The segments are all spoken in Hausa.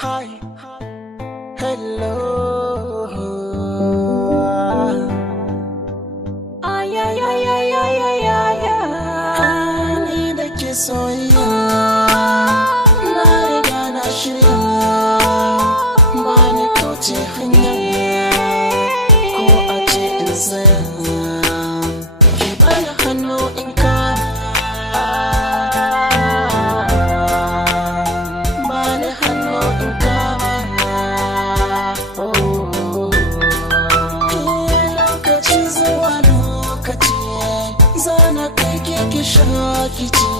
Hi, hello. Ay, ay, ay, ay, ay, ay, ay, ay. Ni da ke soyayya, na riga na shirya, ba ni kauce hanya, ko a ce in tsaya. Ki bani hannu in kama, bani hannu in kama. Lokaci zuwa lokaci, zana kai ki shaki ce,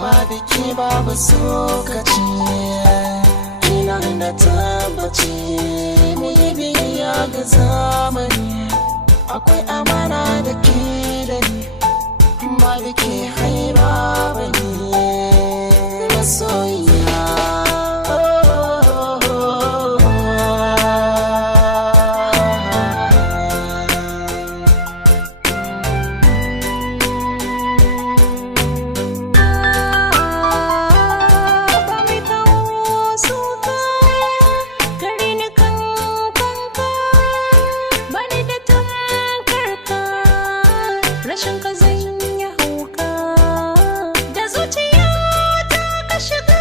ba biki babu sokaci. Kina da tabbaci, mu yi biya ga zamani, akwai amana da ke da ni, ba biki haira ba ne masoyiya. Rashin ka zai yi hauka da zuciya ta ka shiga,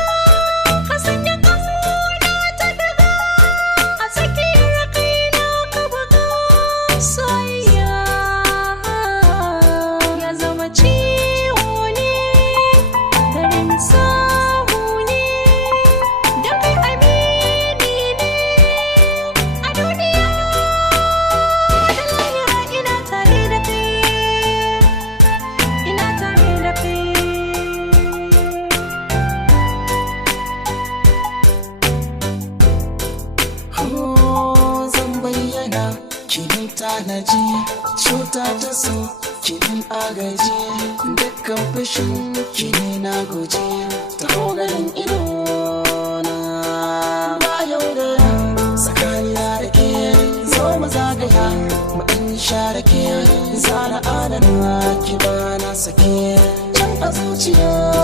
ka sanya kauna ta daga a tsakiyar kaina ka buga. Soyayya ya zama ciwo ne, garin samu ne, da kai amini ne a duniya da lahira. Ina tare da kai, ina tare da kai. Zan bayyana kinin tanaji, cuta ta so kinin agaji, dukkan fushin kini na guji, ta ƙoƙarin idona ba yau da tsakaniya da ke. Zo mu zagaya mu ɗan sha da ke, zana adana ki ba na sake can a zuciya.